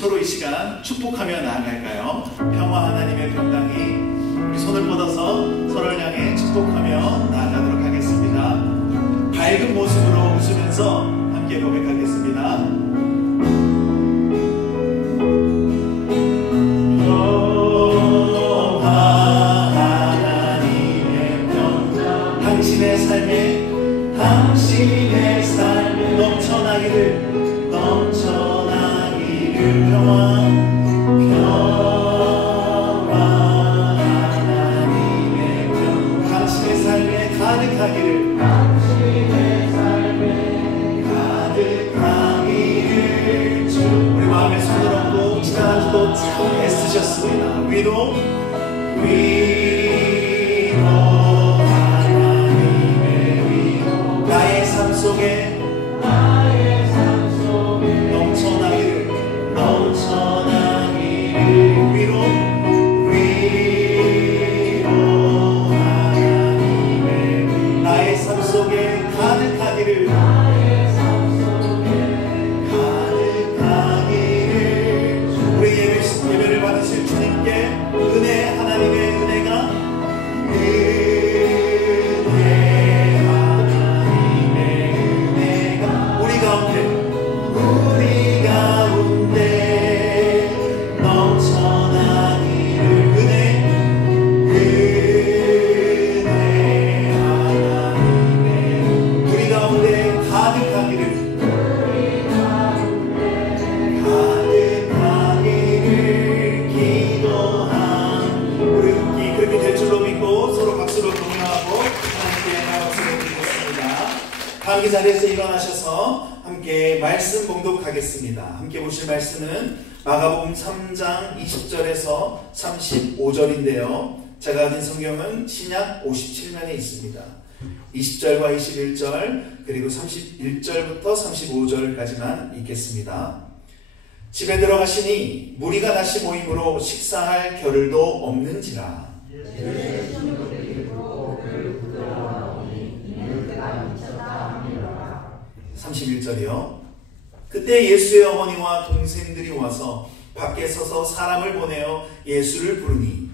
서로 이 시간 축복하며 나아갈까요? 평화 하나님의 평강이 우리 손을 뻗어서 서로를 향해 축복하며 나아가도록 하겠습니다. 밝은 모습으로 웃으면서 함께 고백하겠습니다. 당신의 삶에 넘쳐나기를 평화 하나님의 평화 당신의 삶에 가득하기를 우리 마음에 손을 얹고 지난 한 주도 참 애쓰셨습니다. 위로 나의 삶 속에 넘쳐나기를 위로 하나님의 나의 삶 속에 가득하기를 우리 예배를 받으실 주님께 은혜 하나님의 은혜가 이 자리에서 일어나셔서 함께 말씀 봉독하겠습니다. 함께 보실 말씀은 마가복음 3장 20절에서 35절인데요. 제가 가진 성경은 신약 57면에 있습니다. 20절과 21절 그리고 31절부터 35절까지만 읽겠습니다. 집에 들어가시니 무리가 다시 모임으로 식사할 겨를도 없는지라. 31절이요. 그때 예수의 어머니와 동생들이 와서 밖에 서서 사람을 보내어 예수를 부르니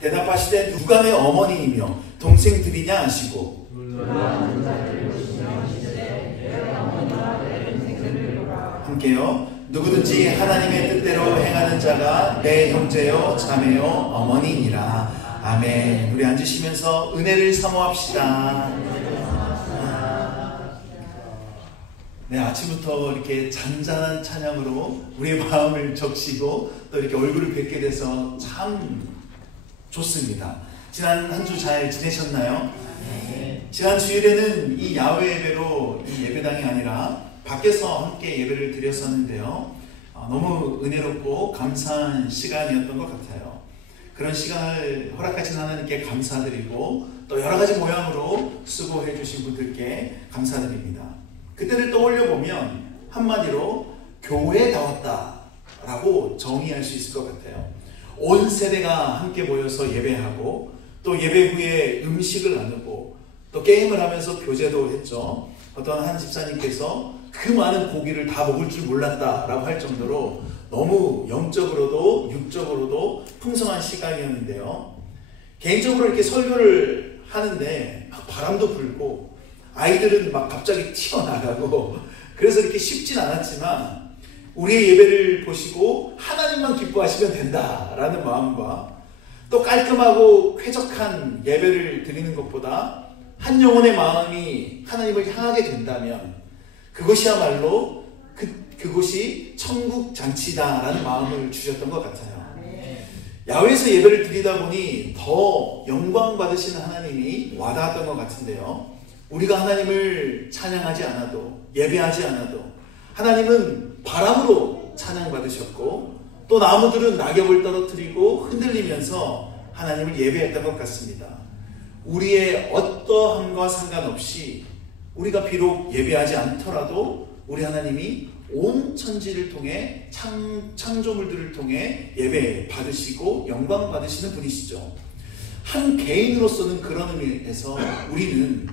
대답하시되 누가 내 어머니이며 동생들이냐 하시고 함께요. 누구든지 하나님의 뜻대로 행하는 자가 내 형제요 자매요 어머니니라. 아멘. 우리 앉으시면서 은혜를 사모합시다. 네, 아침부터 이렇게 잔잔한 찬양으로 우리의 마음을 적시고 또 이렇게 얼굴을 뵙게 돼서 참 좋습니다. 지난 한 주 잘 지내셨나요? 네. 지난 주일에는 이 야외 예배로 이 예배당이 아니라 밖에서 함께 예배를 드렸었는데요. 너무 은혜롭고 감사한 시간이었던 것 같아요. 그런 시간을 허락하신 하나님께 감사드리고 또 여러 가지 모양으로 수고해 주신 분들께 감사드립니다. 그때를 떠올려 보면 한마디로 교회다웠다 라고 정의할 수 있을 것 같아요. 온 세대가 함께 모여서 예배하고 또 예배 후에 음식을 나누고 또 게임을 하면서 교제도 했죠. 어떤 한 집사님께서 그 많은 고기를 다 먹을 줄 몰랐다라고 할 정도로 너무 영적으로도 육적으로도 풍성한 시간이었는데요. 개인적으로 이렇게 설교를 하는데 막 바람도 불고 아이들은 막 갑자기 튀어나가고 그래서 이렇게 쉽진 않았지만 우리의 예배를 보시고 하나님만 기뻐하시면 된다라는 마음과 또 깔끔하고 쾌적한 예배를 드리는 것보다 한 영혼의 마음이 하나님을 향하게 된다면 그것이야말로 그곳이 천국 잔치다라는 마음을 주셨던 것 같아요. 야외에서 예배를 드리다 보니 더 영광 받으시는 하나님이 와닿았던 것 같은데요. 우리가 하나님을 찬양하지 않아도 예배하지 않아도 하나님은 바람으로 찬양받으셨고 또 나무들은 낙엽을 떨어뜨리고 흔들리면서 하나님을 예배했던 것 같습니다. 우리의 어떠함과 상관없이 우리가 비록 예배하지 않더라도 우리 하나님이 온 천지를 통해 창조물들을 통해 예배 받으시고 영광 받으시는 분이시죠. 한 개인으로서는 그런 의미에서 우리는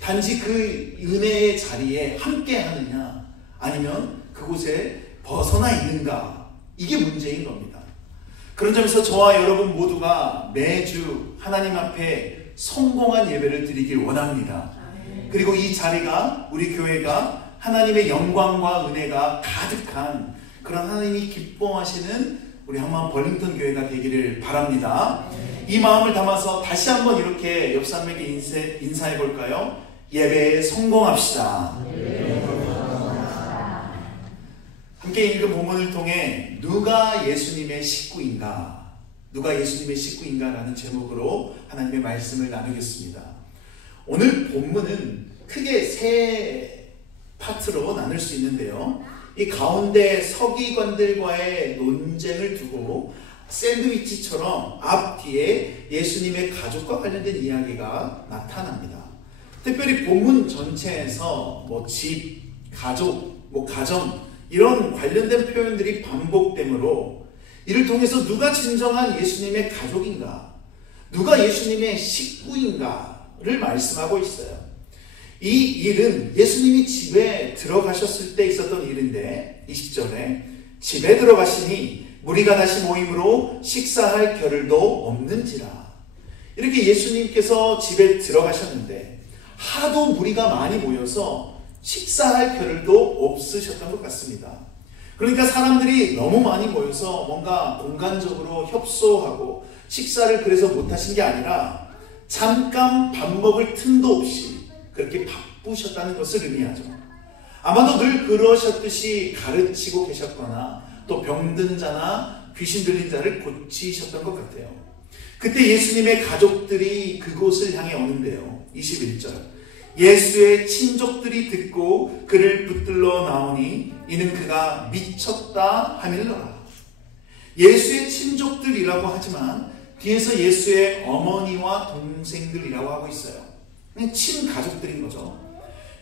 단지 그 은혜의 자리에 함께 하느냐 아니면 그곳에 벗어나 있는가, 이게 문제인 겁니다. 그런 점에서 저와 여러분 모두가 매주 하나님 앞에 성공한 예배를 드리길 원합니다. 그리고 이 자리가, 우리 교회가 하나님의 영광과 은혜가 가득한 그런 하나님이 기뻐하시는 우리 한마음 벌링턴 교회가 되기를 바랍니다. 이 마음을 담아서 다시 한번 이렇게 옆 사람에게 인사해 볼까요? 예배에 성공합시다. 함께 읽은 본문을 통해 누가 예수님의 식구인가? 누가 예수님의 식구인가? 라는 제목으로 하나님의 말씀을 나누겠습니다. 오늘 본문은 크게 세 파트로 나눌 수 있는데요. 이 가운데 서기관들과의 논쟁을 두고 샌드위치처럼 앞뒤에 예수님의 가족과 관련된 이야기가 나타납니다. 특별히 본문 전체에서 집, 가족, 가정 이런 관련된 표현들이 반복되므로 이를 통해서 누가 진정한 예수님의 가족인가, 누가 예수님의 식구인가를 말씀하고 있어요. 이 일은 예수님이 집에 들어가셨을 때 있었던 일인데 20절에 집에 들어가시니 무리가 다시 모임으로 식사할 겨를도 없는지라. 이렇게 예수님께서 집에 들어가셨는데 하도 무리가 많이 모여서 식사할 겨를도 없으셨던 것 같습니다. 그러니까 사람들이 너무 많이 모여서 뭔가 공간적으로 협소하고 식사를 그래서 못하신 게 아니라 잠깐 밥 먹을 틈도 없이 그렇게 바쁘셨다는 것을 의미하죠. 아마도 늘 그러셨듯이 가르치고 계셨거나 또 병든 자나 귀신 들린 자를 고치셨던 것 같아요. 그때 예수님의 가족들이 그곳을 향해 오는데요. 21절 예수의 친족들이 듣고 그를 붙들러 나오니 이는 그가 미쳤다 하밀러라. 예수의 친족들이라고 하지만 뒤에서 예수의 어머니와 동생들이라고 하고 있어요. 그냥 친가족들인 거죠.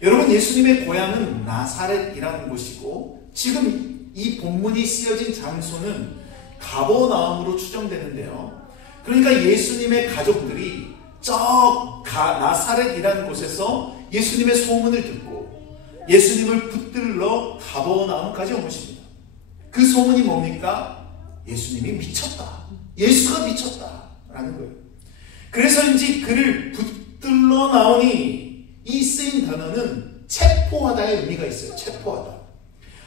여러분, 예수님의 고향은 나사렛이라는 곳이고 지금 이 본문이 쓰여진 장소는 가버나움으로 추정되는데요. 그러니까 예수님의 가족들이 나사렛이라는 곳에서 예수님의 소문을 듣고 예수님을 붙들러 가버나움까지 온 것입니다. 그 소문이 뭡니까? 예수님이 미쳤다. 예수가 미쳤다라는 거예요. 그래서인지 그를 붙들러 나오니 이 쓰인 단어는 체포하다의 의미가 있어요. 체포하다.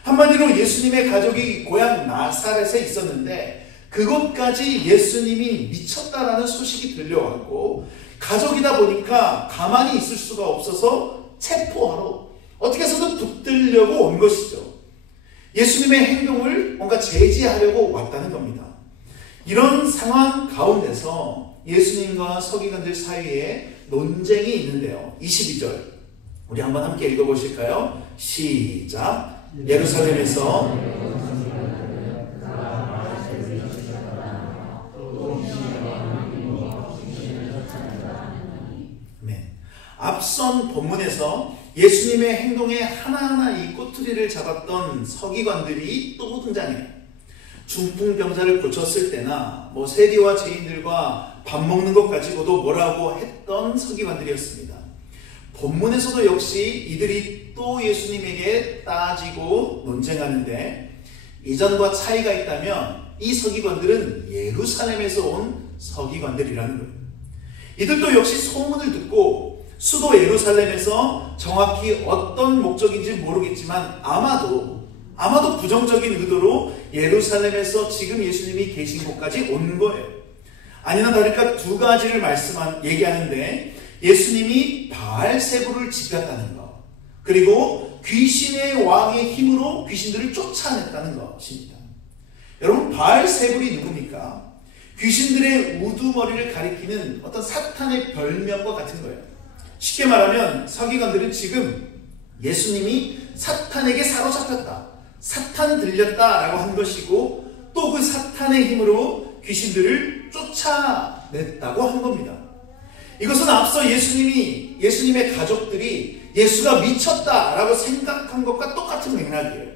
한마디로 예수님의 가족이 고향 나사렛에 있었는데 그곳까지 예수님이 미쳤다라는 소식이 들려왔고 가족이다 보니까 가만히 있을 수가 없어서 체포하러 어떻게 해서든 붙들려고 온 것이죠. 예수님의 행동을 뭔가 제지하려고 왔다는 겁니다. 이런 상황 가운데서 예수님과 서기관들 사이에 논쟁이 있는데요. 22절 우리 한번 함께 읽어보실까요? 시작. 예루살렘에서 앞선 본문에서 예수님의 행동에 하나하나 이 꼬투리를 잡았던 서기관들이 또 등장해요. 중풍병자를 고쳤을 때나 세리와 죄인들과 밥 먹는 것 가지고도 뭐라고 했던 서기관들이었습니다. 본문에서도 역시 이들이 또 예수님에게 따지고 논쟁하는데 이전과 차이가 있다면 이 서기관들은 예루살렘에서 온 서기관들이라는 거예요. 이들도 역시 소문을 듣고 수도 예루살렘에서 정확히 어떤 목적인지 모르겠지만 아마도 부정적인 의도로 예루살렘에서 지금 예수님이 계신 곳까지 온 거예요. 아니나 다를까 두 가지를 얘기하는데 예수님이 바알세불을 지켰다는 것, 그리고 귀신의 왕의 힘으로 귀신들을 쫓아냈다는 것입니다. 여러분, 바알세불이 누굽니까? 귀신들의 우두머리를 가리키는 어떤 사탄의 별명과 같은 거예요. 쉽게 말하면 서기관들은 지금 예수님이 사탄에게 사로잡혔다, 사탄 들렸다라고 한 것이고 또 그 사탄의 힘으로 귀신들을 쫓아냈다고 한 겁니다. 이것은 앞서 예수님의 가족들이 예수가 미쳤다라고 생각한 것과 똑같은 맥락이에요.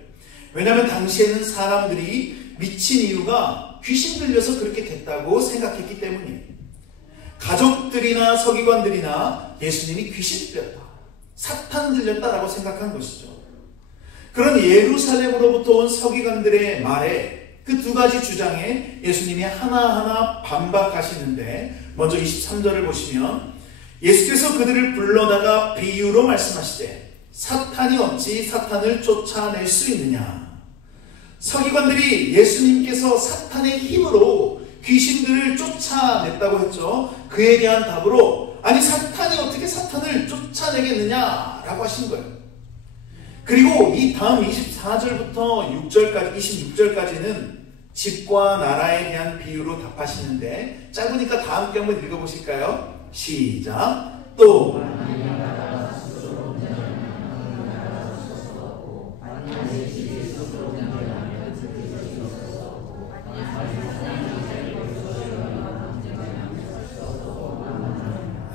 왜냐하면 당시에는 사람들이 미친 이유가 귀신 들려서 그렇게 됐다고 생각했기 때문이에요. 가족들이나 서기관들이나 예수님이 귀신 들렸다, 사탄 들렸다라고 생각한 것이죠. 그런 예루살렘으로부터 온 서기관들의 말에 그 두 가지 주장에 예수님이 하나하나 반박하시는데, 먼저 23절을 보시면 예수께서 그들을 불러다가 비유로 말씀하시되 사탄이 어찌 사탄을 쫓아낼 수 있느냐. 서기관들이 예수님께서 사탄의 힘으로 귀신들을 쫓아냈다고 했죠. 그에 대한 답으로 아니 사탄이 어떻게 사탄을 쫓아내겠느냐라고 하신 거예요. 그리고 이 다음 24절부터 6절까지 26절까지는 집과 나라에 대한 비유로 답하시는데, 짧으니까 다 함께 한번 읽어보실까요? 시작. 또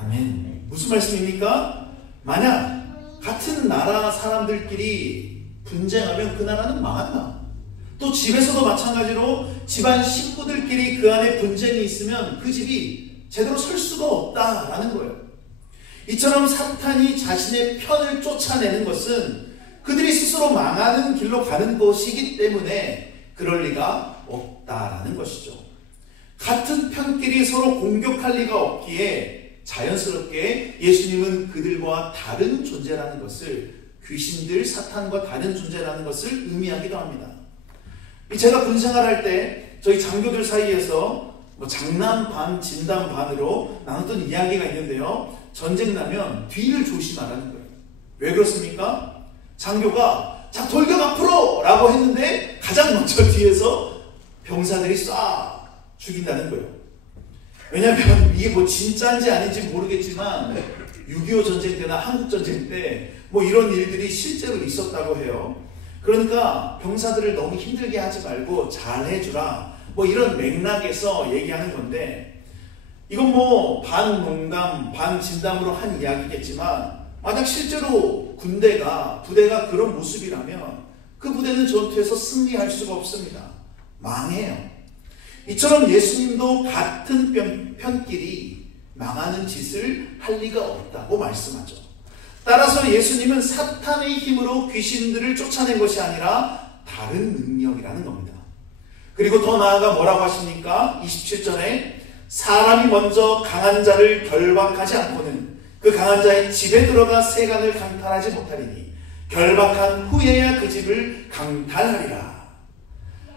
아멘. 무슨 말씀입니까? 만약 같은 나라 사람들끼리 분쟁하면 그 나라는 망한다. 또 집에서도 마찬가지로 집안 식구들끼리 그 안에 분쟁이 있으면 그 집이 제대로 설 수가 없다라는 거예요. 이처럼 사탄이 자신의 편을 쫓아내는 것은 그들이 스스로 망하는 길로 가는 것이기 때문에 그럴 리가 없다라는 것이죠. 같은 편끼리 서로 공격할 리가 없기에 자연스럽게 예수님은 그들과 다른 존재라는 것을, 귀신들, 사탄과 다른 존재라는 것을 의미하기도 합니다. 제가 군생활할 때 저희 장교들 사이에서 장난 반, 진담 반으로 나눴던 이야기가 있는데요. 전쟁 나면 뒤를 조심하라는 거예요. 왜 그렇습니까? 장교가 자 돌격 앞으로! 라고 했는데 가장 먼저 뒤에서 병사들이 쏴 죽인다는 거예요. 왜냐하면 이게 진짜인지 아닌지 모르겠지만 6.25 전쟁 때나 한국 전쟁 때 이런 일들이 실제로 있었다고 해요. 그러니까 병사들을 너무 힘들게 하지 말고 잘해주라, 이런 맥락에서 얘기하는 건데, 이건 반 농담 반 진담으로 한 이야기겠지만 만약 실제로 부대가 그런 모습이라면 그 부대는 전투에서 승리할 수가 없습니다. 망해요. 이처럼 예수님도 같은 편끼리 망하는 짓을 할 리가 없다고 말씀하죠. 따라서 예수님은 사탄의 힘으로 귀신들을 쫓아낸 것이 아니라 다른 능력이라는 겁니다. 그리고 더 나아가 뭐라고 하십니까? 27절에 사람이 먼저 강한 자를 결박하지 않고는 그 강한 자의 집에 들어가 세간을 강탈하지 못하리니 결박한 후에야 그 집을 강탈하리라.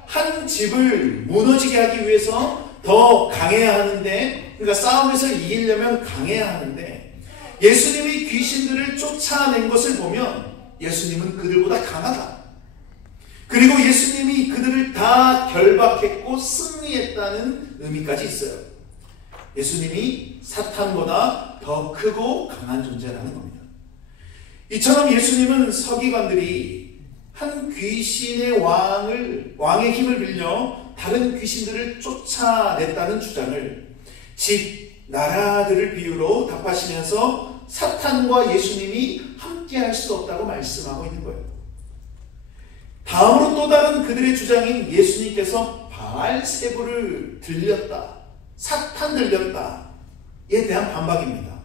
한 집을 무너지게 하기 위해서 더 강해야 하는데, 그러니까 싸움에서 이기려면 강해야 하는데, 예수님이 귀신들을 쫓아낸 것을 보면 예수님은 그들보다 강하다. 그리고 예수님이 그들을 다 결박했고 승리했다는 의미까지 있어요. 예수님이 사탄보다 더 크고 강한 존재라는 겁니다. 이처럼 예수님은 서기관들이 한 귀신의 왕의 힘을 빌려 다른 귀신들을 쫓아냈다는 주장을 집, 나라들을 비유로 답하시면서 사탄과 예수님이 함께할 수 없다고 말씀하고 있는 거예요. 다음으로 또 다른 그들의 주장인 예수님께서 바알세불을 들렸다, 사탄 들렸다에 대한 반박입니다.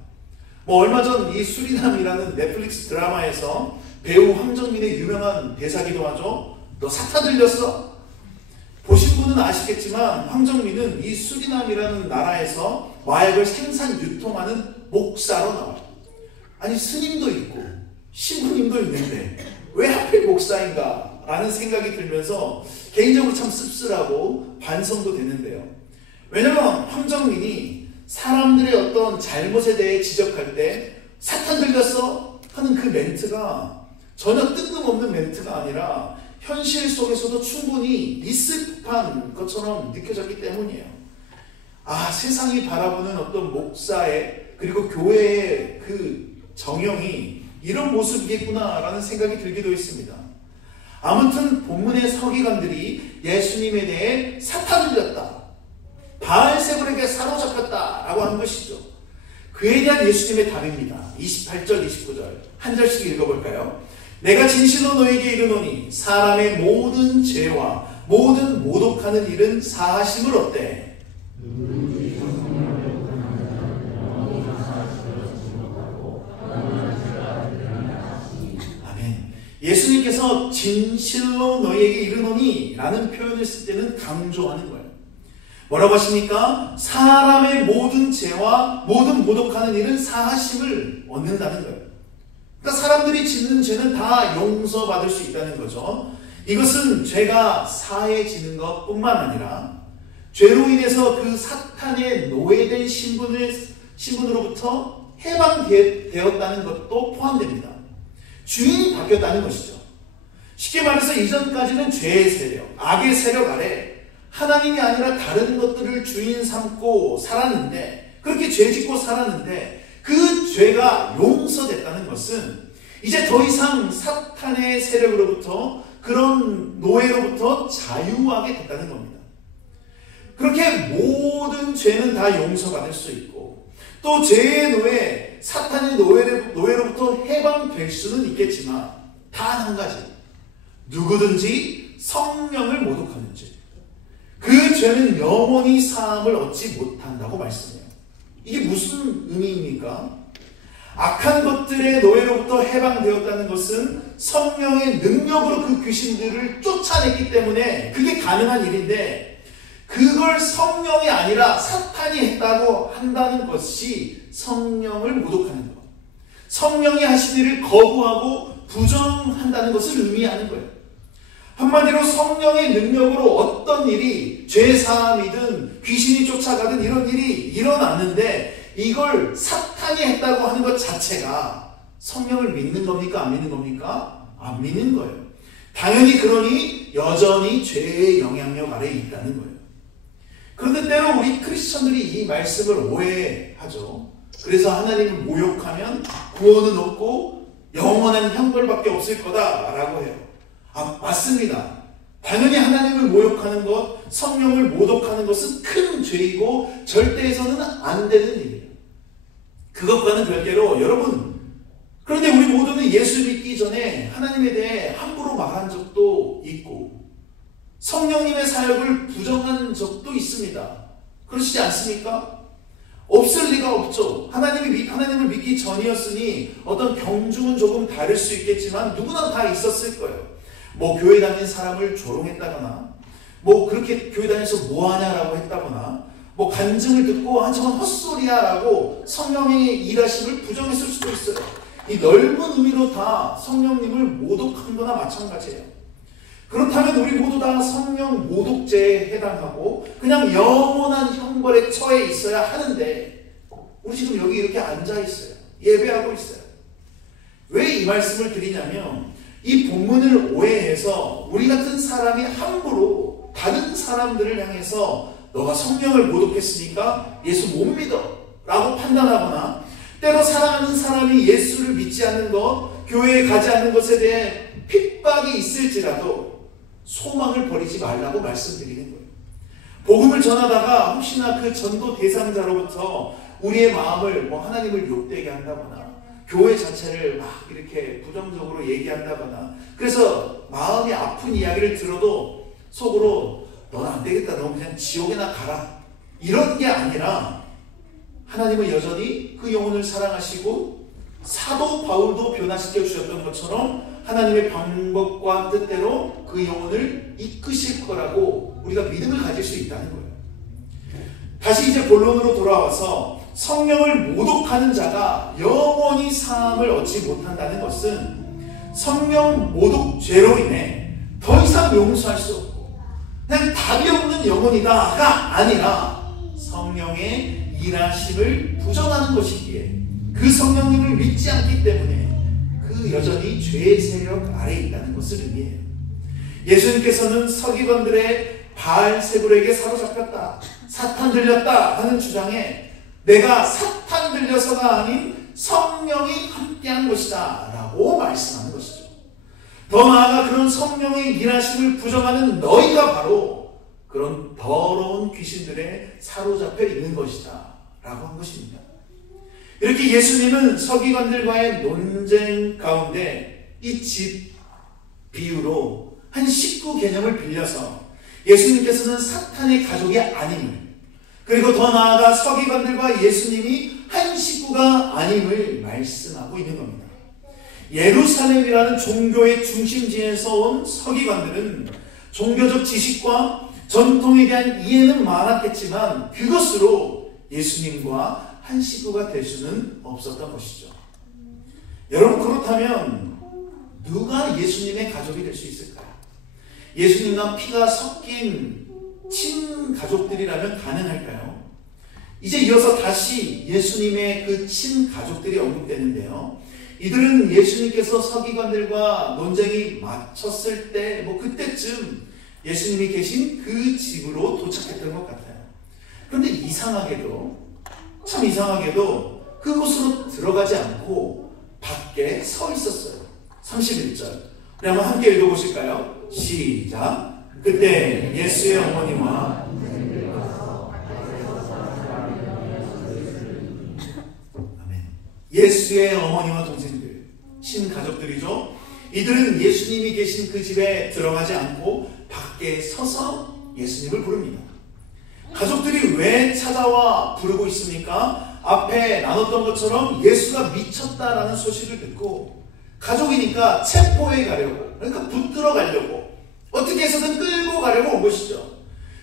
얼마 전 이 수리남이라는 넷플릭스 드라마에서 배우 황정민의 유명한 대사기도 하죠. 너 사탄 들렸어? 보신 분은 아시겠지만 황정민은 이 수리남이라는 나라에서 마약을 생산 유통하는 목사로 나와요. 아니 스님도 있고 신부님도 있는데 왜 하필 목사인가 라는 생각이 들면서 개인적으로 참 씁쓸하고 반성도 되는데요. 왜냐하면 황정민이 사람들의 어떤 잘못에 대해 지적할 때 사탄 들렸어? 하는 그 멘트가 전혀 뜬금없는 멘트가 아니라 현실 속에서도 충분히 있을 법한 것처럼 느껴졌기 때문이에요. 세상이 바라보는 어떤 목사의 그리고 교회의 그 정형이 이런 모습이겠구나라는 생각이 들기도 했습니다. 아무튼 본문의 서기관들이 예수님에 대해 사탄 들렸다, 바알세불에게 사로잡혔다라고 하는 것이죠. 그에 대한 예수님의 답입니다. 28절, 29절 한 절씩 읽어볼까요? 내가 진실로 너에게 이르노니 사람의 모든 죄와 모든 모독하는 일은 사하심을 얻되 예수님께서 진실로 너희에게 이르노니 라는 표현을 쓸 때는 강조하는 거예요. 뭐라고 하십니까? 사람의 모든 죄와 모든 모독하는 일은 사하심을 얻는다는 거예요. 그러니까 사람들이 짓는 죄는 다 용서받을 수 있다는 거죠. 이것은 죄가 사해지는 것뿐만 아니라 죄로 인해서 그 사탄의 노예된 신분으로부터 해방되었다는 것도 포함됩니다. 주인이 바뀌었다는 것이죠. 쉽게 말해서 이전까지는 죄의 세력, 악의 세력 아래 하나님이 아니라 다른 것들을 주인 삼고 살았는데, 그렇게 죄짓고 살았는데 그 죄가 용서됐다는 것은 이제 더 이상 사탄의 세력으로부터, 그런 노예로부터 자유하게 됐다는 겁니다. 그렇게 모든 죄는 다 용서받을 수 있고, 또 죄의 노예, 사탄의 노예로부터 해방될 수는 있겠지만 단 한 가지, 누구든지 성령을 모독하는 죄, 그 죄는 영원히 사함을 얻지 못한다고 말씀해요. 이게 무슨 의미입니까? 악한 것들의 노예로부터 해방되었다는 것은 성령의 능력으로 그 귀신들을 쫓아냈기 때문에 그게 가능한 일인데, 그걸 성령이 아니라 사탄이 했다고 한다는 것이 성령을 모독하는 것, 성령이 하신 일을 거부하고 부정한다는 것을 의미하는 거예요. 한마디로 성령의 능력으로 어떤 일이, 죄사함이든 귀신이 쫓아가든 이런 일이 일어났는데 이걸 사탄이 했다고 하는 것 자체가 성령을 믿는 겁니까? 안 믿는 겁니까? 안 믿는 거예요. 당연히 그러니 여전히 죄의 영향력 아래에 있다는 거예요. 그런데 때로 우리 크리스천들이 이 말씀을 오해하죠. 그래서 하나님을 모욕하면 구원은 없고 영원한 형벌밖에 없을 거다라고 해요. 맞습니다. 당연히 하나님을 모욕하는 것, 성령을 모독하는 것은 큰 죄이고 절대 해서는 안 되는 일이에요. 그것과는 별개로 여러분, 그런데 우리 모두는 예수 믿기 전에 하나님에 대해 함부로 말한 적도 있고 성령님의 사역을 부정한 적도 있습니다. 그러시지 않습니까? 없을 리가 없죠. 하나님을 믿기 전이었으니 어떤 경중은 조금 다를 수 있겠지만 누구나 다 있었을 거예요. 뭐 교회 다니는 사람을 조롱했다거나, 뭐 그렇게 교회 다니면서 뭐하냐라고 했다거나, 뭐 간증을 듣고 저건 헛소리야라고 성령의 일하심을 부정했을 수도 있어요. 이 넓은 의미로 다 성령님을 모독한 거나 마찬가지예요. 그렇다면 우리 모두 다 성령 모독죄에 해당하고 그냥 영원한 형벌에 처해 있어야 하는데, 우리 지금 여기 이렇게 앉아 있어요. 예배하고 있어요. 왜 이 말씀을 드리냐면, 이 본문을 오해해서 우리 같은 사람이 함부로 다른 사람들을 향해서 너가 성령을 모독했으니까 예수 못 믿어 라고 판단하거나, 때로 사랑하는 사람이 예수를 믿지 않는 것, 교회에 가지 않는 것에 대해 핍박이 있을지라도 소망을 버리지 말라고 말씀드리는 거예요. 복음을 전하다가 혹시나 그 전도 대상자로부터 우리의 마음을 하나님을 욕되게 한다거나, 교회 자체를 막 이렇게 부정적으로 얘기한다거나, 그래서 마음이 아픈 이야기를 들어도 속으로 넌 안 되겠다, 너 그냥 지옥에나 가라, 이런 게 아니라 하나님은 여전히 그 영혼을 사랑하시고 사도 바울도 변화시켜 주셨던 것처럼 하나님의 방법과 뜻대로 그 영혼을 이끄실 거라고 우리가 믿음을 가질 수 있다는 거예요. 다시 이제 본론으로 돌아와서 성령을 모독하는 자가 영원히 사함을 얻지 못한다는 것은 성령 모독죄로 인해 더 이상 용서할 수 없고 그냥 답이 없는 영혼이다가 아니라 성령의 일하심을 부정하는 것이기에, 그 성령님을 믿지 않기 때문에 그 여전히 죄의 세력 아래에 있다는 것을 의미해요. 예수님께서는 서기관들의 바알세불에게 사로잡혔다, 사탄 들렸다 하는 주장에 내가 사탄 들려서가 아닌 성령이 함께한 것이다 라고 말씀하는 것이죠. 더 나아가 그런 성령의 일하심을 부정하는 너희가 바로 그런 더러운 귀신들에 사로잡혀 있는 것이다 라고 한 것입니다. 이렇게 예수님은 서기관들과의 논쟁 가운데 이 집 비유로 한 식구 개념을 빌려서 예수님께서는 사탄의 가족이 아님을, 그리고 더 나아가 서기관들과 예수님이 한 식구가 아님을 말씀하고 있는 겁니다. 예루살렘이라는 종교의 중심지에서 온 서기관들은 종교적 지식과 전통에 대한 이해는 많았겠지만 그것으로 예수님과 한 식구가 될 수는 없었던 것이죠. 여러분, 그렇다면 누가 예수님의 가족이 될 수 있을까요? 예수님과 피가 섞인 친가족들이라면 가능할까요? 이제 이어서 다시 예수님의 그 친가족들이 언급되는데요. 이들은 예수님께서 서기관들과 논쟁이 마쳤을 때, 그때쯤 예수님이 계신 그 집으로 도착했던 것 같아요. 그런데 참 이상하게도 그곳으로 들어가지 않고 밖에 서 있었어요. 31절. 우리 한번 함께 읽어보실까요? 시작. 그때 예수의 어머니와 예수의 어머니와 동생들, 친가족들이죠. 이들은 예수님이 계신 그 집에 들어가지 않고 밖에 서서 예수님을 부릅니다. 가족들이 왜 찾아와 부르고 있습니까? 앞에 나눴던 것처럼 예수가 미쳤다라는 소식을 듣고 가족이니까 체포해 가려고, 그러니까 붙들어 가려고, 어떻게 해서든 끌고 가려고 온 것이죠.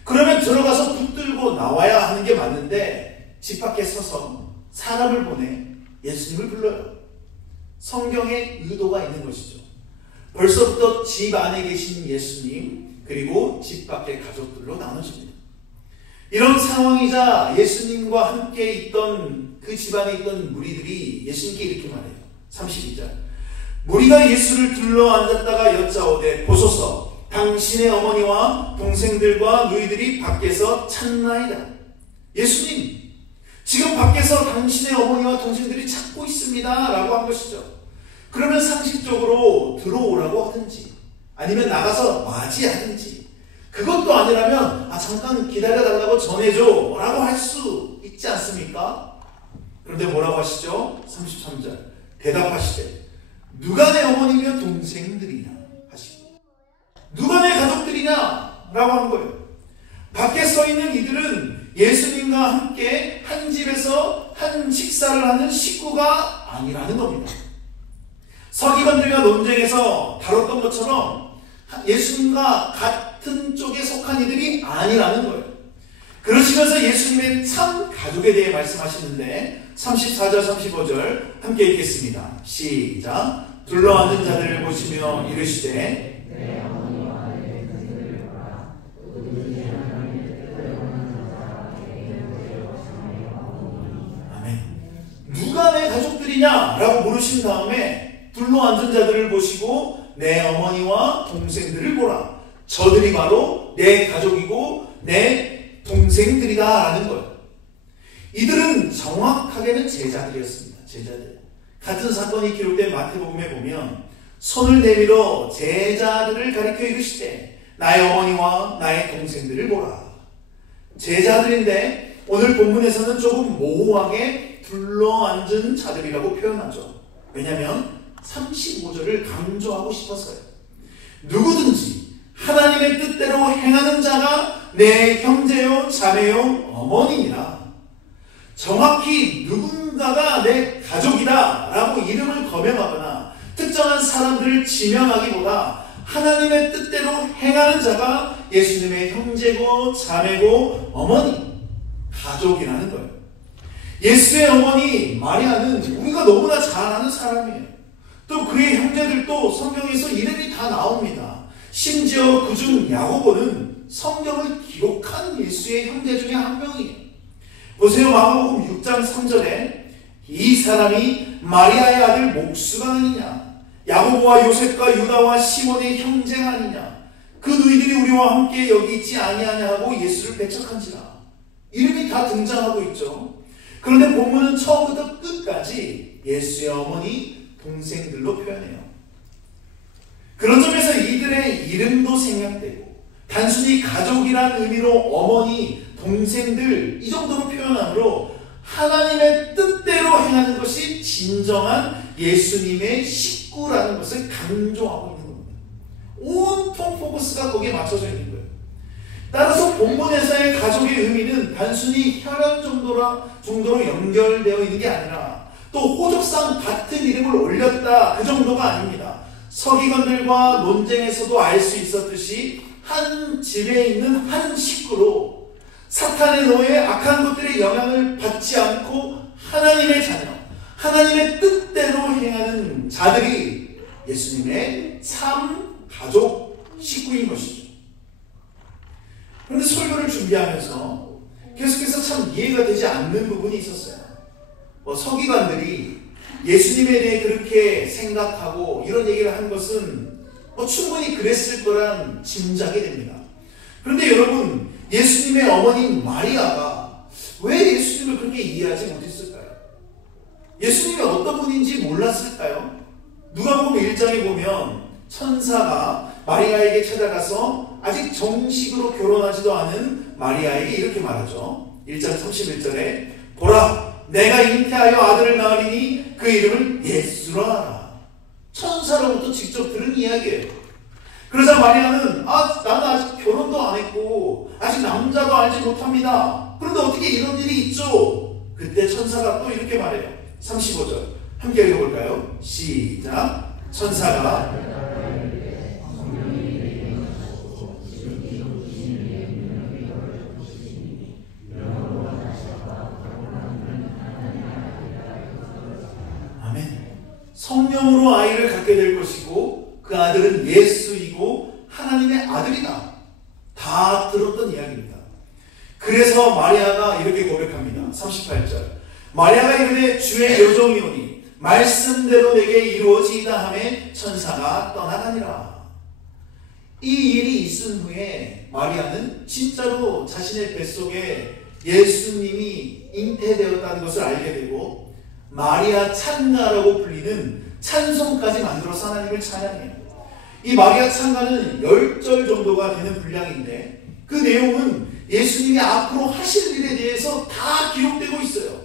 그러면 들어가서 붙들고 나와야 하는 게 맞는데 집 밖에 서서 사람을 보내 예수님을 불러요. 성경에 의도가 있는 것이죠. 벌써부터 집 안에 계신 예수님, 그리고 집 밖의 가족들로 나눠집니다. 이런 상황이자 예수님과 함께 있던 그 집안에 있던 무리들이 예수님께 이렇게 말해요. 32절. 무리가 예수를 둘러 앉았다가 여짜오되 보소서 당신의 어머니와 동생들과 누이들이 밖에서 찾나이다. 예수님, 지금 밖에서 당신의 어머니와 동생들이 찾고 있습니다 라고 한 것이죠. 그러면 상식적으로 들어오라고 하든지 아니면 나가서 맞이하든지, 그것도 아니라면 잠깐 기다려달라고 전해줘 라고 할 수 있지 않습니까? 그런데 뭐라고 하시죠? 33절. 대답하시되 누가 내 어머니며 동생들이냐 하시고, 누가 내 가족들이냐 라고 한 거예요. 밖에 서 있는 이들은 예수님과 함께 한 집에서 한 식사를 하는 식구가 아니라는 겁니다. 서기관들과 논쟁에서 다뤘던 것처럼 예수님과 같은 쪽에 속한 이들이 아니라는 거예요. 그러시면서 예수님의 참 가족에 대해 말씀하시는데 34절 35절 함께 읽겠습니다. 시작. 둘러앉은 자들을 보시며 이르시되 누가 내 가족들이냐 라고 물으신 다음에 둘러앉은 자들을 보시고 내 어머니와 동생들을 보라. 저들이 바로 내 가족이고 내 동생들이다 라는 거예요. 이들은 정확하게는 제자들이었습니다. 제자들. 같은 사건이 기록된 마태복음에 보면 손을 내밀어 제자들을 가리켜 이르시되 나의 어머니와 나의 동생들을 보라. 제자들인데 오늘 본문에서는 조금 모호하게 둘러앉은 자들이라고 표현하죠. 왜냐하면 35절을 강조하고 싶어서요. 누구든지 하나님의 뜻대로 행하는 자가 내 형제요 자매요 어머니니라. 정확히 누군가가 내 가족이다 라고 이름을 거명하거나 특정한 사람들을 지명하기보다 하나님의 뜻대로 행하는 자가 예수님의 형제고 자매고 어머니, 가족이라는 거예요. 예수의 어머니 마리아는 우리가 너무나 잘 아는 사람이에요. 또 그의 형제들도 성경에서 이름이 다 나옵니다. 심지어 그중 야고보는 성경을 기록한 예수의 형제 중에 한 명이에요. 보세요. 마가복음 6장 3절에 이 사람이 마리아의 아들 목수가 아니냐, 야고보와 요셉과 유다와 시몬의 형제가 아니냐, 그 누이들이 우리와 함께 여기 있지 아니하냐 하고 예수를 배척한지라. 이름이 다 등장하고 있죠. 그런데 본문은 처음부터 끝까지 예수의 어머니, 동생들로 표현해요. 그런 점에서 이들의 이름도 생략되고 단순히 가족이란 의미로 어머니, 동생들 이 정도로 표현하므로 하나님의 뜻대로 행하는 것이 진정한 예수님의 식구라는 것을 강조하고 있는 겁니다. 온통 포커스가 거기에 맞춰져 있는 거예요. 따라서 본문에서의 가족의 의미는 단순히 혈연 정도로 연결되어 있는 게 아니라 또 호적상 같은 이름을 이름을 올렸다, 그 정도가 아닙니다. 서기관들과 논쟁에서도 알 수 있었듯이 한 집에 있는 한 식구로 사탄의 노예, 악한 것들의 영향을 받지 않고 하나님의 자녀, 하나님의 뜻대로 행하는 자들이 예수님의 참 가족 식구인 것이죠. 그런데 설교를 준비하면서 계속해서 참 이해가 되지 않는 부분이 있었어요. 서기관들이 예수님에 대해 그렇게 생각하고 이런 얘기를 한 것은 충분히 그랬을 거란 짐작이 됩니다. 그런데 여러분, 예수님의 어머니 마리아가 왜 예수님을 그렇게 이해하지 못했을까요? 예수님이 어떤 분인지 몰랐을까요? 누가복음 1장에 보면 천사가 마리아에게 찾아가서 아직 정식으로 결혼하지도 않은 마리아에게 이렇게 말하죠. 1장 31절에 보라, 내가 잉태하여 아들을 낳으리니 그 이름을 예수라 하라. 천사로부터 직접 들은 이야기예요. 그러자 마리아는 나는 아직 결혼도 안 했고 아직 남자도 알지 못합니다. 그런데 어떻게 이런 일이 있죠? 그때 천사가 또 이렇게 말해요. 35절 함께 읽어볼까요? 시작. 천사가 성령으로 아이를 갖게 될 것이고 그 아들은 예수이고 하나님의 아들이다. 다 들었던 이야기입니다. 그래서 마리아가 이렇게 고백합니다. 38절 마리아가 이르되 주의 여종이오니 말씀대로 내게 이루어지이다 하매 천사가 떠나가니라. 이 일이 있은 후에 마리아는 진짜로 자신의 뱃속에 예수님이 잉태되었다는 것을 알게 되고 마리아 찬가라고 불리는 찬송까지 만들어서 하나님을 찬양해요. 이 마리아 찬가는 10절 정도가 되는 분량인데 그 내용은 예수님이 앞으로 하실 일에 대해서 다 기록되고 있어요.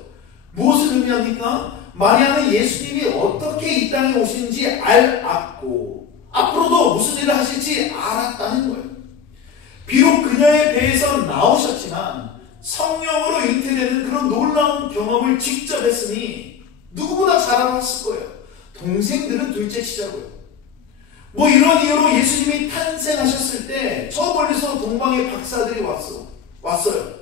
무엇을 의미합니까? 마리아는 예수님이 어떻게 이 땅에 오시는지 알았고 앞으로도 무슨 일을 하실지 알았다는 거예요. 비록 그녀의 배에서 나오셨지만 성령으로 잉태되는 그런 놀라운 경험을 직접 했으니 누구보다 잘 알았을 거예요. 동생들은 둘째 치자고요. 이런 이유로 예수님이 탄생하셨을 때 저 멀리서 동방의 박사들이 왔어요.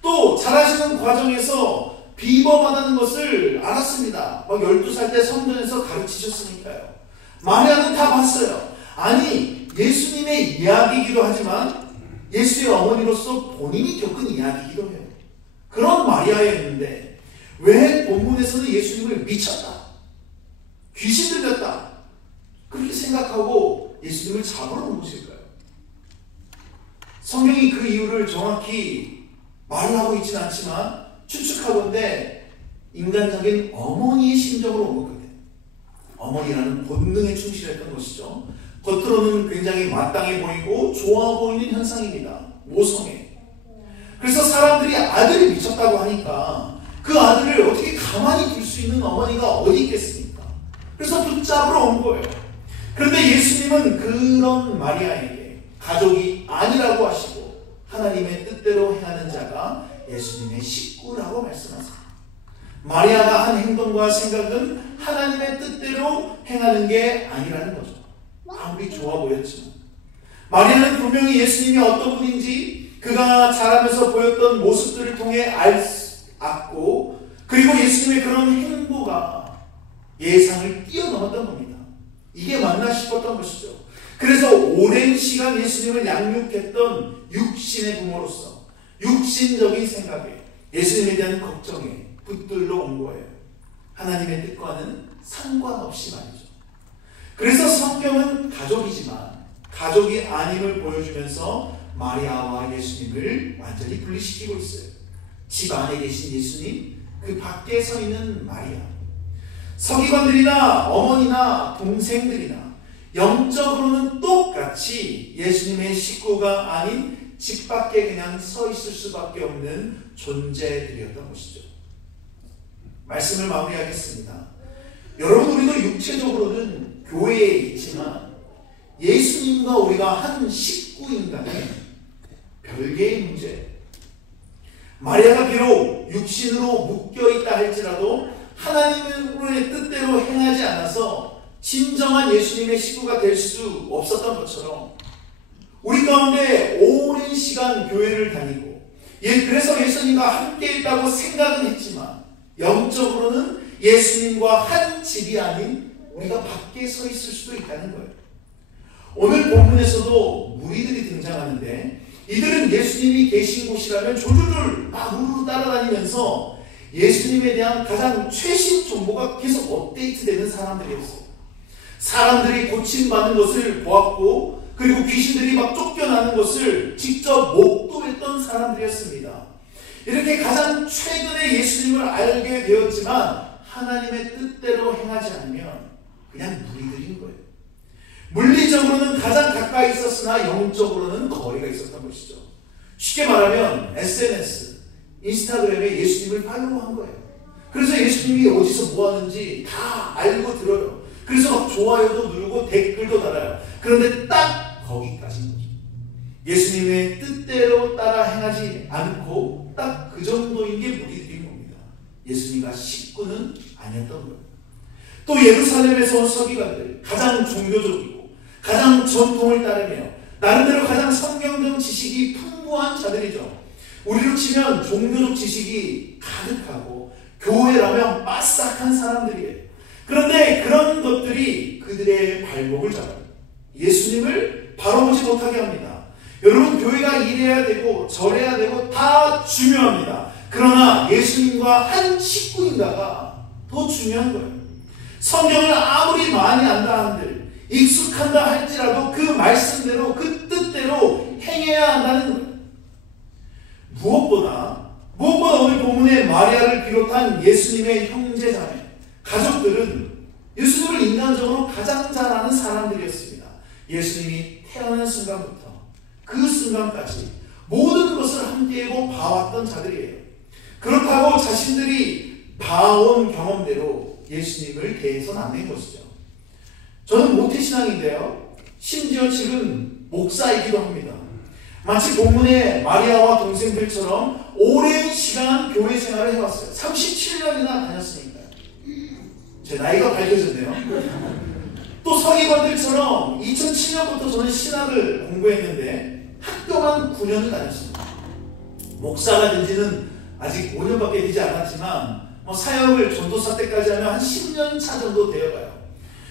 또 자라시는 과정에서 비범하다는 것을 알았습니다. 12살 때 성전에서 가르치셨으니까요. 마리아는 다 봤어요. 아니, 예수님의 이야기이기도 하지만 예수의 어머니로서 본인이 겪은 이야기이기도 해요. 그런 마리아였는데 왜 본문에서는 예수님을 미쳤다, 귀신 들렸다 그렇게 생각하고 예수님을 잡으러 온 것일까요? 성경이 그 이유를 정확히 말을 하고 있지는 않지만 추측하건대 인간적인 어머니의 심정으로 온 것 같아요. 어머니라는 본능에 충실했던 것이죠. 겉으로는 굉장히 마땅해 보이고 좋아 보이는 현상입니다. 모성애. 그래서 사람들이 아들이 미쳤다고 하니까 그 아들을 어떻게 가만히 둘 수 있는 어머니가 어디 있겠습니까? 그래서 붙잡으러 온 거예요. 그런데 예수님은 그런 마리아에게 가족이 아니라고 하시고 하나님의 뜻대로 행하는 자가 예수님의 식구라고 말씀하세요. 마리아가 한 행동과 생각은 하나님의 뜻대로 행하는 게 아니라는 거죠. 아무리 좋아 보였지만 마리아는 분명히 예수님이 어떤 분인지 그가 자라면서 보였던 모습들을 통해 알았고 그리고 예수님의 그런 행보가 예상을 뛰어넘었던 겁니다. 이게 맞나 싶었던 것이죠. 그래서 오랜 시간 예수님을 양육했던 육신의 부모로서 육신적인 생각에 예수님에 대한 걱정에 붙들러 온 거예요. 하나님의 뜻과는 상관없이 말이죠. 그래서 성경은 가족이지만 가족이 아님을 보여주면서 마리아와 예수님을 완전히 분리시키고 있어요. 집 안에 계신 예수님, 그 밖에 서 있는 마리아. 서기관들이나 어머니나 동생들이나 영적으로는 똑같이 예수님의 식구가 아닌 집 밖에 그냥 서 있을 수밖에 없는 존재들이었던 것이죠. 말씀을 마무리하겠습니다. 여러분, 우리도 육체적으로는 교회에 있지만 예수님과 우리가 한 식구인가는 별개의 문제예요. 마리아가 비록 육신으로 묶여있다 할지라도 하나님의 뜻대로 행하지 않아서 진정한 예수님의 식구가 될 수 없었던 것처럼 우리 가운데 오랜 시간 교회를 다니고 그래서 예수님과 함께 있다고 생각은 했지만 영적으로는 예수님과 한 집이 아닌 우리가 밖에 서 있을 수도 있다는 거예요. 오늘 본문에서도 무리들이 등장하는데 이들은 예수님이 계신 곳이라면 조르르 막 우르르 따라다니면서 예수님에 대한 가장 최신 정보가 계속 업데이트되는 사람들이었어요. 사람들이 고침받는 것을 보았고 그리고 귀신들이 막 쫓겨나는 것을 직접 목도했던 사람들이었습니다. 이렇게 가장 최근에 예수님을 알게 되었지만 하나님의 뜻대로 행하지 않으면 그냥 무리들인 거예요. 물리적으로는 가장 가까이 있었으나 영적으로는 거리가 있었던 것이죠. 쉽게 말하면 SNS, 인스타그램에 예수님을 팔로우한 거예요. 그래서 예수님이 어디서 뭐 하는지 다 알고 들어요. 그래서 막 좋아요도 누르고 댓글도 달아요. 그런데 딱 거기까지인 거죠. 예수님의 뜻대로 따라 행하지 않고 딱 그 정도인 게 무리들인 겁니다. 예수님과 식구는 아니었던 거예요. 또 예루살렘에서 온 서기관들, 가장 종교적이고 가장 전통을 따르며 나름대로 가장 성경적 지식이 풍부한 자들이죠. 우리로 치면 종교적 지식이 가득하고 교회라면 빠싹한 사람들이에요. 그런데 그런 것들이 그들의 발목을 잡아요. 예수님을 바로 보지 못하게 합니다. 여러분, 교회가 이래야 되고 저래야 되고 다 중요합니다. 그러나 예수님과 한 식구인가가 더 중요한 거예요. 성경을 아무리 많이 안다 한들 익숙한다 할지라도 그 말씀대로 그 뜻대로 행해야 한다는 거예요. 무엇보다 오늘 본문의 마리아를 비롯한 예수님의 형제자매, 가족들은 예수님을 인간적으로 가장 잘 아는 사람들이었습니다. 예수님이 태어난 순간부터 그 순간까지 모든 것을 함께하고 봐왔던 자들이에요. 그렇다고 자신들이 봐온 경험대로 예수님을 대해서는 안 된 것이죠. 저는 모태신앙인데요. 심지어 지금 목사이기도 합니다. 마치 본문의 마리아와 동생들처럼 오랜 시간 교회 생활을 해왔어요. 37년이나 다녔으니까요. 제 나이가 밝혀졌네요. 또 서기관들처럼 2007년부터 저는 신학을 공부했는데 학교만 9년을 다녔습니다. 목사가 된 지는 아직 5년밖에 되지 않았지만 사역을 전도사 때까지 하면 한 10년 차 정도 되어가요.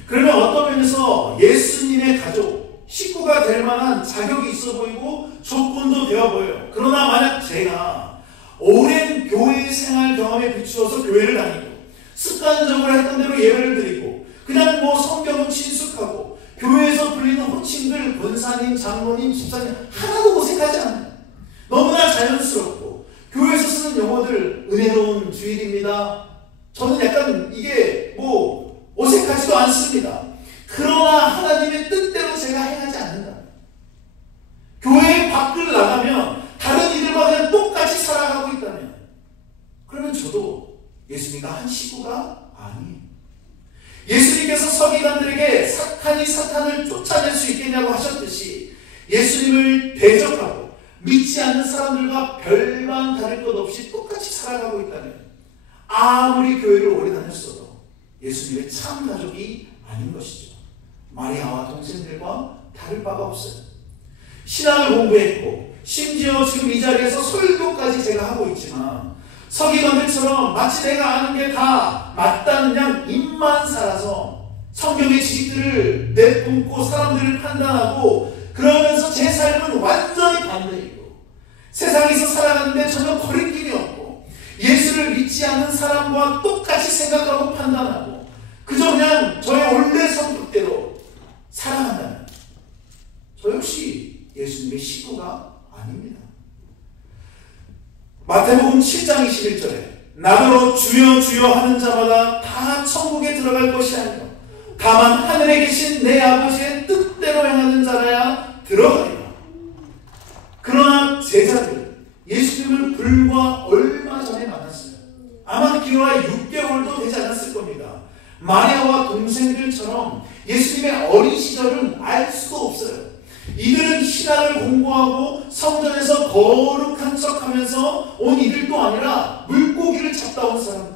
그러면 어떤 면에서 예수님의 가족, 식구가 될 만한 자격이 있어 보이고 조건도 되어 보여요. 그러나 만약 제가 오랜 교회 생활 경험에 비추어서 교회를 다니고 습관적으로 했던 대로 예배를 드리고 그냥 성경은 친숙하고 교회에서 불리는 호칭들 권사님, 장로님, 집사님 하나도 어색하지 않아요. 너무나 자연스럽고 교회에서 쓰는 용어들 은혜로운 주일입니다. 저는 약간 이게 어색하지도 않습니다. 그러나 하나님의 뜻대로 제가 행하지 않는다. 교회 밖을 나가면 다른 이들과 그냥 똑같이 살아가고 있다면 그러면 저도 예수님과 한 식구가 아니에요. 예수님께서 서기관들에게 사탄이 사탄을 쫓아낼 수 있겠냐고 하셨듯이 예수님을 대적하고 믿지 않는 사람들과 별반 다를 것 없이 똑같이 살아가고 있다면 아무리 교회를 오래 다녔어도 예수님의 참 가족이 아닌 것이죠. 마리아와 동생들과 다를 바가 없어요. 신학을 공부했고 심지어 지금 이 자리에서 설교까지 제가 하고 있지만 서기관들처럼 마치 내가 아는 게 다 맞다는 양 입만 살아서 성경의 지식들을 내뿜고 사람들을 판단하고 그러면서 제 삶은 완전히 반대이고 세상에서 살아가는데 전혀 거리낌이 없고 예수를 믿지 않는 사람과 똑같이 생각하고 판단하고 그저 그냥 저의 원래 성격대로 살아간다면 저 역시 예수님의 식구가 아닙니다. 마태복음 7장 21절에 나더러 주여 주여 하는 자마다 다 천국에 들어갈 것이 아니요 다만 하늘에 계신 내 아버지의 뜻대로 행하는 자라야 들어가리라. 그러나 제자들 예수님을 불과 얼마 전에 만났어요. 아마 기와 6개월도 되지 않았을 겁니다. 마리아와 동생들처럼 예수님의 어린 시절은 알 수도 없어요. 이들은 신학을 공부하고 성전에서 거룩한 척하면서 온 이들도 아니라 물고기를 잡다 온 사람들.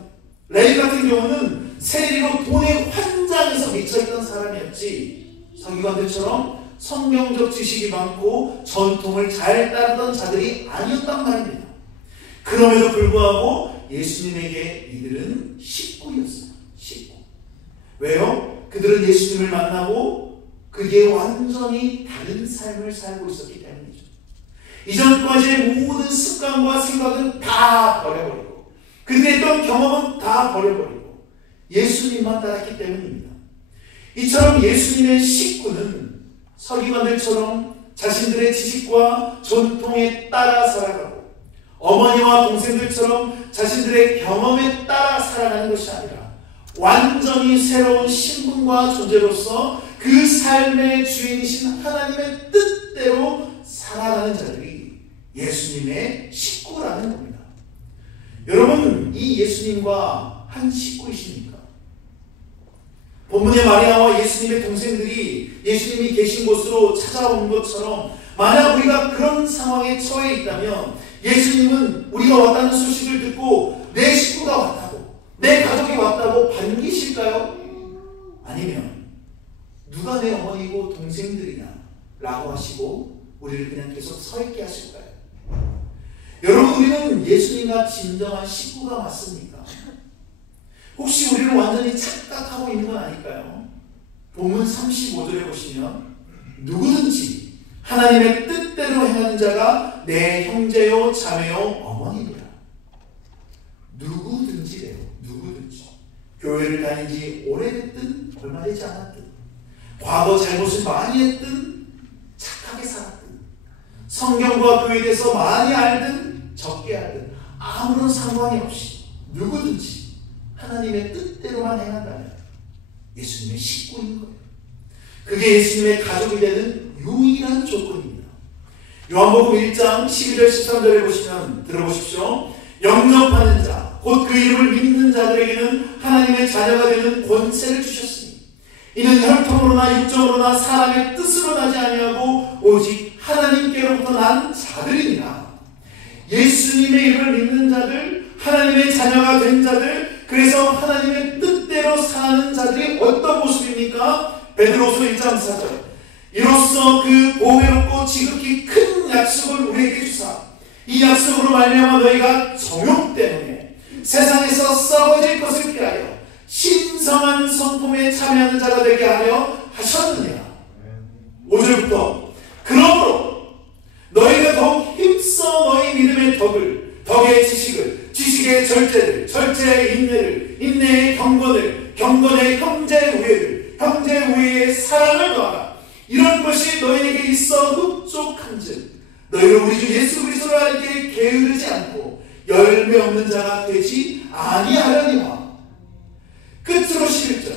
레위 같은 경우는 세리로 돈의 환장에서 미쳐있던 사람이었지, 서기관들처럼 성경적 지식이 많고 전통을 잘 따르던 자들이 아니었단 말입니다. 그럼에도 불구하고 예수님에게 이들은 식구였어요. 식구. 왜요? 그들은 예수님을 만나고 그게 완전히 다른 삶을 살고 있었기 때문이죠. 이전까지의 모든 습관과 생각은 다 버려버리고, 그들의 했던 경험은 다 버려버리고 예수님만 따랐기 때문입니다. 이처럼 예수님의 식구는 서기관들처럼 자신들의 지식과 전통에 따라 살아가고, 어머니와 동생들처럼 자신들의 경험에 따라 살아가는 것이 아니라 완전히 새로운 신분과 존재로서 그 삶의 주인이신 하나님의 뜻대로 살아가는 자들이 예수님의 식구라는 겁니다. 여러분, 이 예수님과 한 식구이십니까? 본문의 마리아와 예수님의 동생들이 예수님이 계신 곳으로 찾아온 것처럼, 만약 우리가 그런 상황에 처해 있다면 예수님은 우리가 왔다는 소식을 듣고 내 식구가 왔다고, 내 가족이 왔다고 반기실까요? 아니면 누가 내 어머니고 동생들이냐 라고 하시고 우리를 그냥 계속 서 있게 하실까요? 여러분, 우리는 예수님과 진정한 식구가 맞습니까? 혹시 우리를 완전히 착각하고 있는 건 아닐까요? 본문 35절에 보시면 누구든지 하나님의 뜻대로 행하는 자가 내 형제요 자매요 어머니니라. 누구든지래요. 누구든지. 교회를 다닌 지 오래됐든 얼마 되지 않았든, 과거 잘못을 많이 했든 착하게 살았든, 성경과 교회에 대해서 많이 알든 적게 알든 아무런 상관이 없이 누구든지 하나님의 뜻대로만 행한다면 예수님의 식구인 거예요. 그게 예수님의 가족이 되는 유일한 조건입니다. 요한복음 1장 12절 13절에 보시면 들어보십시오. 영접하는 자, 곧 그 이름을 믿는 자들에게는 하나님의 자녀가 되는 권세를 주셨으니 이는 혈통으로나 육정으로나 사람의 뜻으로 나지 아니하고 오직 하나님께로부터 난 자들이니라. 예수님의 이름을 믿는 자들, 하나님의 자녀가 된 자들, 그래서 하나님의 뜻대로 사는 자들이 어떤 모습입니까? 베드로서 1장 4절. 이로써 그 보배롭고 지극히 큰 약속을 우리에게 주사 이 약속으로 말미암아 너희가 정욕 때문에 세상에서 썩어질 것을 피하여 신성한 성품에 참여하는 자가 되게 하려 하셨느냐. 5절부터 그러므로 너희가 더욱 힘써 너희 믿음의 덕을, 덕의 지식을, 지식의 절제를, 절제의 인내를, 인내의 경건을, 경건의 형제 우애를, 형제 우애의 사랑을 더하라. 이런 것이 너희에게 있어 흡족한즉 너희를 우리 주 예수 그리스도를 알게 게으르지 않고 열매 없는 자가 되지 아니하려니와. 끝으로 11절.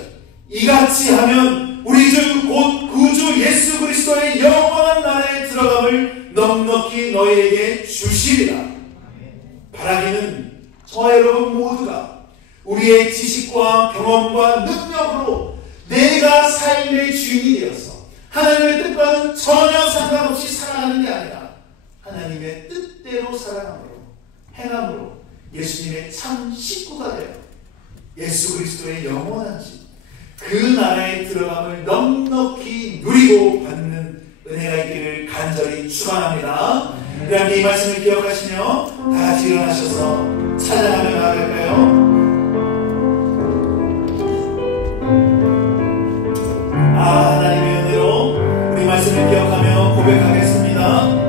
이같이 하면 우리 주 곧 구주 예수 그리스도의 영원한 나라에 들어감을 넉넉히 너희에게 주시리라. 바라기는 저와 여러분 모두가 우리의 지식과 경험과 능력으로 내가 삶의 주인이 되어서 하나님의 뜻과는 전혀 상관없이 살아가는 게 아니라 하나님의 뜻대로 살아감으로, 행함으로 예수님의 참 식구가 되어 예수 그리스도의 영원한 집, 그 나라에 들어감을 넉넉히 누리고 받는 은혜가 있기를 간절히 축원합니다. 그럼 이 말씀을 기억하시며 다 같이 일어나셔서 찬양하며 나아갈까요? 하나님의 은혜로 우리 말씀을 기억하며 고백하겠습니다.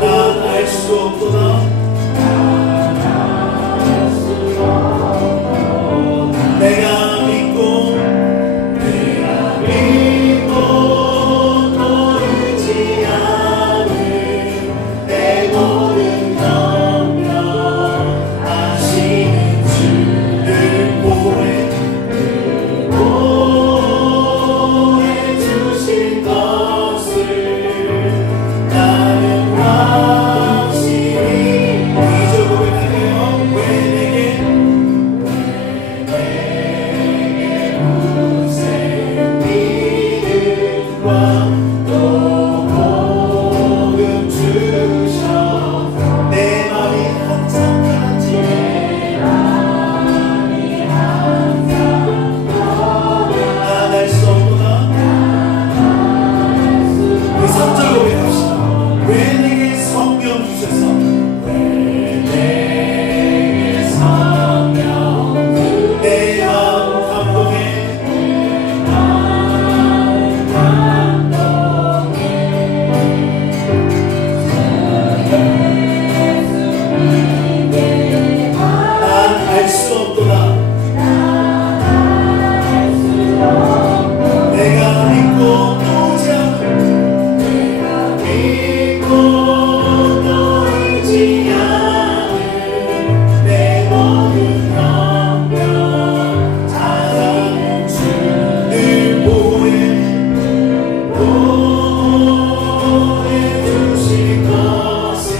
난 알 수 없도다. 내가 믿고 또 의지하는 내 모든 영광 자랑은 주를 보여주실 것을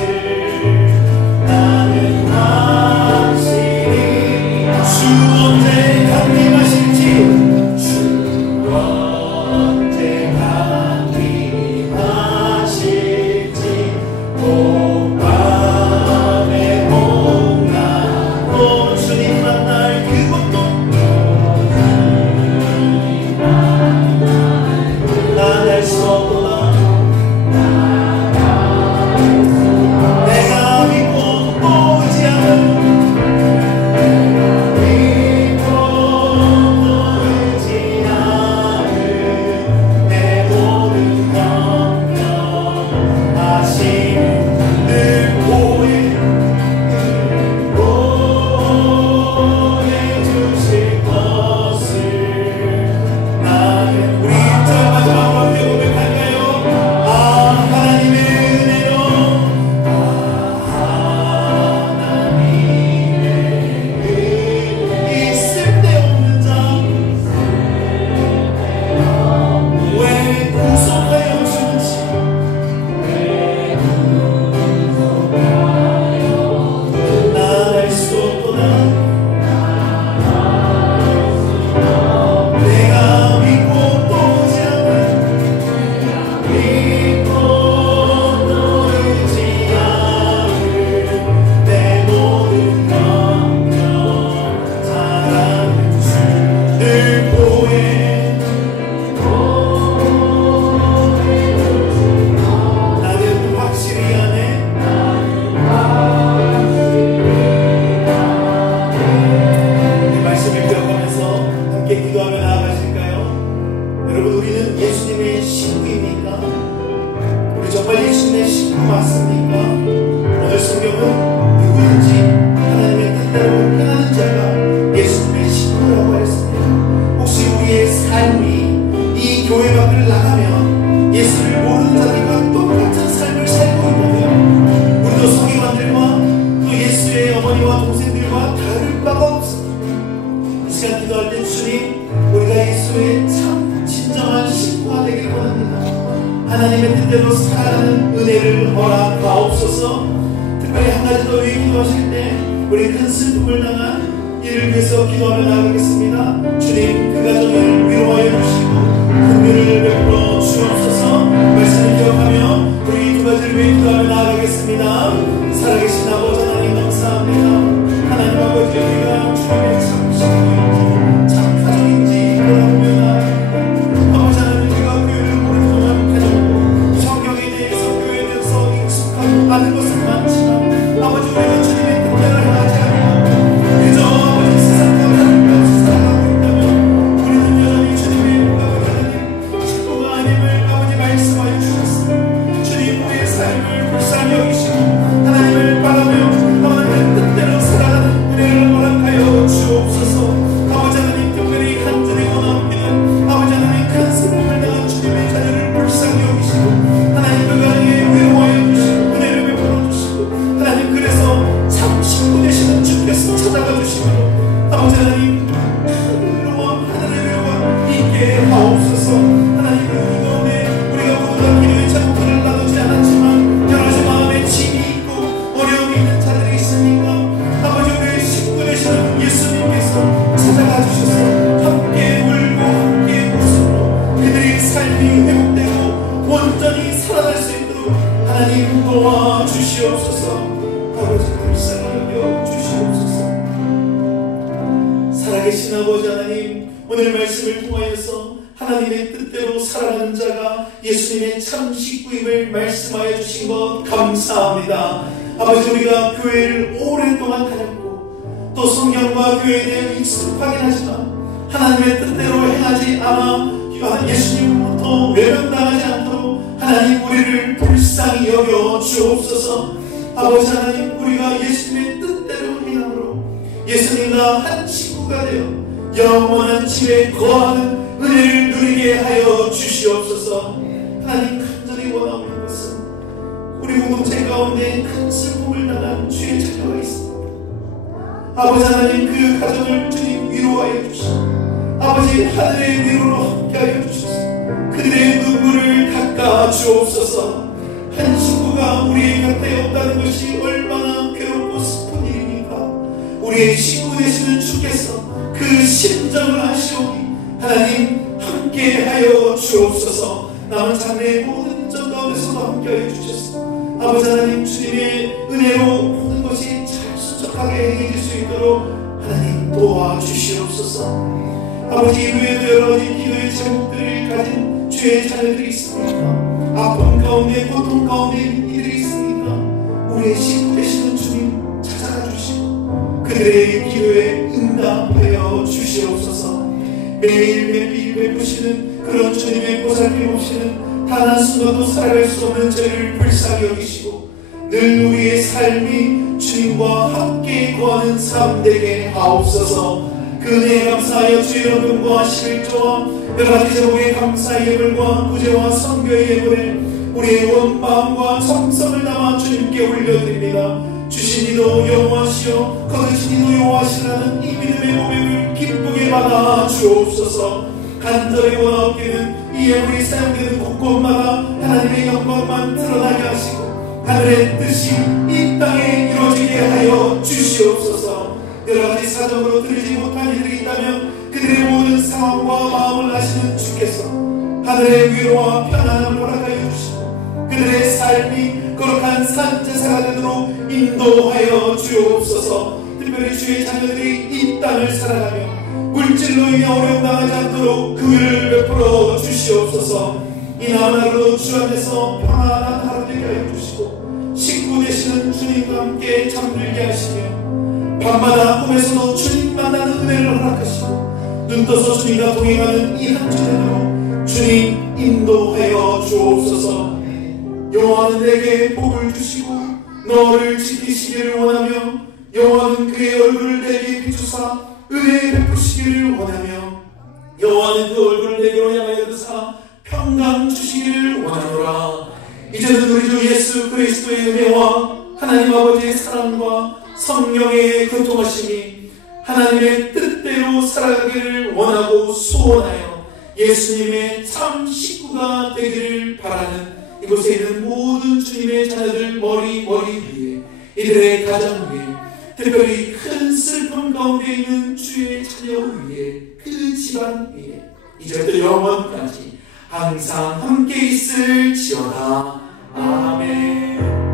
나는 확실히 주 언제 강림하실지 주 언제 강림하실지 꼭 밤에 목나고 주님 만날 그것도 난 알 수 없구나. 내가 믿고 또 의지하는 내 모든 영광 하시는 늘 보여주실 것을 나는 우리 자 마지막으로 함께 고백할까요? 아 하나님의 은혜로 이 쓸데없는 자 왜 구속하여 주는지 난 알 수 없구나. 내가 믿고 또 의지하는 내 모든 영광 자랑은 주를 나는 확실히 아네. 이 말씀을 기억하면서 함께 기도하며 나아가실까요? 여러분, 우리는 예수님의 식구입니까? 우리 정말 예수님의 식구 맞습니까? 오늘 성경은 누구든지 하나님의 뜻대로 행하는 자가 예수님의 식구라고 했습니다. 혹시 우리의 삶이 이 교회 밖을 나가면 예수를 모르는 자들과 똑같은 삶을 살고 있다면 우리도 서기관들과 또 예수의 어머니와 동생들과 다를 바가 없습니다. 이 시간 기도할 때 주님, 우리가 예수의 참 진정한 식구가 되길 원합니다. 하나님의 뜻대로 살아가는 은혜를 허락하옵소서. 특별히 한 가지 더 위해 기도하실 때 우리 큰 슬픔을 당한 이를 위해서 기도하며 나아가겠습니다. 주님, 그 가정을 위로하여 주시고 긍휼을 베풀어 주옵소서. 말씀을 기억하며 우리 두 가지를 위해 기도하며 나아가겠습니다. 살아계신 아버지 하나님 감사합니다. 하나님 아버지, 우리가 주님의 참 식구인지 참 가족인지 돌아보며 나아갑니다. 아버지 하나님, 우리가 교회를 오랫동안 다녔고 성경에 대해서 교회에 대해서 익숙하고 아는 것은 많지만 아버지, 우리는 주님의 뜻대로 행하지 않고 그저 아버지 세상과 다른 것을 살아가고 있다면 우리는 여전히 주님의 아버지 하나님 식구가 아님을 아버지 말씀하여 주셨습니다. 주님, 우리의 삶을 불쌍히 여기시고 하나님을 바라며 하나님의 뜻대로 살아가는 은혜를 허락하여 주옵소서. 아버지 하나님, 특별히 간절히 원하옵기는 아버지 하나님 큰 슬픔을 당한 주님의 자녀를 불쌍히 여기시고 하나님 그 가정에 위로하여 주시고 은혜를 베풀어 주시고 하나님, 그래서 참 식구 되시는 주께서 찾아가 주시고 아버지 하나님 큰 위로와 하늘의 위로가 있게 하옵소서. 하나님, 그 가운데 우리가 모두 다 기도의 자국들을 나누지 않았지만 여러 가지 마음에 짐이 있고 어려움이 있는 자들이 있으니까 아버지, 우리의 식구 되시는 예수님께서 찾아가 주셔서 함께 울고 함께 웃음으로 그들의 삶이 회복되고 온전히 살아날 수 있도록 하나님 도와주시옵소서. 아버지, 불쌍히 여겨 주시옵소서. 살아계신 아버지 하나님, 오늘 말씀을 통하여서 하나님의 뜻대로 살아가는 자가 예수님의 참 식구임을 말씀하여 주신 것 감사합니다. 아버지, 우리가 교회를 오랫동안 다녔고 또 성경과 교회에 대해 익숙하긴 하지만 하나님의 뜻대로 행하지 않아 예수님으로부터 외면당하지 않도록 하나님, 우리를 불쌍히 여겨 주옵소서. 아버지 하나님, 우리가 예수님의 뜻대로 행함으로 예수님과 한 친구가 되어 영원한 집에 거하는 은혜를 누리게 하여 주시옵소서. 하나님, 간절히 원하는 것은 우리 공동체 가운데 큰 슬픔을 당한 주의 자녀가 있습니다. 아버지 하나님, 그 가정을 주님 위로하여 주시고 아버지 하늘의 위로로 함께하여 주셔서 그들의 눈물을 닦아 주옵소서. 한 친구가 우리의 곁에 없다는 것이 얼마나 괴롭고 슬픈 일입니까? 우리의 친구 되시는 주께서 그 심정을 아시오니 하나님 함께하여 주옵소서. 남은 장래의 모든 점 가운데서도 함께하여 주셔서 아버지 하나님, 주님의 은혜로 모든 것이 잘 순적하게 행해질 수 있도록 하나님 도와주시옵소서. 아버지, 이외에도 여러 가지 기도의 제목들을 가진 주의 자녀들이 있습니다. 아픔 가운데, 고통 가운데 있는 이들이 있습니다. 우리의 친구 되시는 주님 찾아가 주시고 그들의 기도에 응답하여 주시옵소서. 매일 베푸시는 그런 주님의 보살핌 없이는 단 한순간도 살아갈 수 없는 죄를 불쌍히 여기시고 늘 우리의 삶이 주님과 함께 거하는 삶 되게 하옵소서. 그 은혜에 감사하여 주의 연금과 11조와 여러가지 제목의 감사의 예물과 구제와 선교의 예물에 우리의 온 마음과 정성을 담아 주님께 올려드립니다. 주신 이도 여호와시여 거두신 이도 여호와시라는 이 믿음의 고백을 기쁘게 받아 주옵소서. 간절히 원하옵기는 이 예물이 사용되는 곳곳마다 하나님의 영광만 드러나게 하시고 하늘의 뜻이 이 땅에 이루어지게 하여 주시옵소서. 여러가지 사정으로 드리지 못한 이들이 있다면 그들의 모든 상황과 마음을 아시는 주께서 하늘의 위로와 편안함을 허락하여 주시고 그들의 삶이 거룩한 산제사가 되도록 인도하여 주옵소서. 특별히 주의 자녀들이 이 땅을 살아가며 물질로 인해 어려움 당하지 않도록 그 위를 베풀어 주시옵소서. 이 남은 하루도 주 안에서 평안한 하루 되게 하여 주시고 식구 되시는 주님과 함께 잠들게 하시며 밤마다 꿈에서도 주님 만나는 은혜를 허락하시고 눈 떠서 주님과 동행하는 이 한 주내로 주님 인도하여 주옵소서. 여호와는 내게 복을 주시고 너를 지키시기를 원하며 여호와는 그의 얼굴을 내게 비추사 은혜 베푸시기를 원하며 여호와는 그 얼굴을 내게로 향하여 드사 평강 주시기를 원하노라. 이제는 우리 주 예수 그리스도의 은혜와 하나님 아버지의 사랑과 성령의 교통하심이 하나님의 뜻대로 살아가기를 원하고 소원하여 예수님의 참 식구가 되기를 바라는 이곳에 있는 모든 주님의 자녀들 머리 위에 이들의 가정 위에 특별히 큰 슬픔 가운데 있는 주의 자녀 위에 그 집안 위에 이제부터 영원까지 항상 함께 있을지어다. 아멘.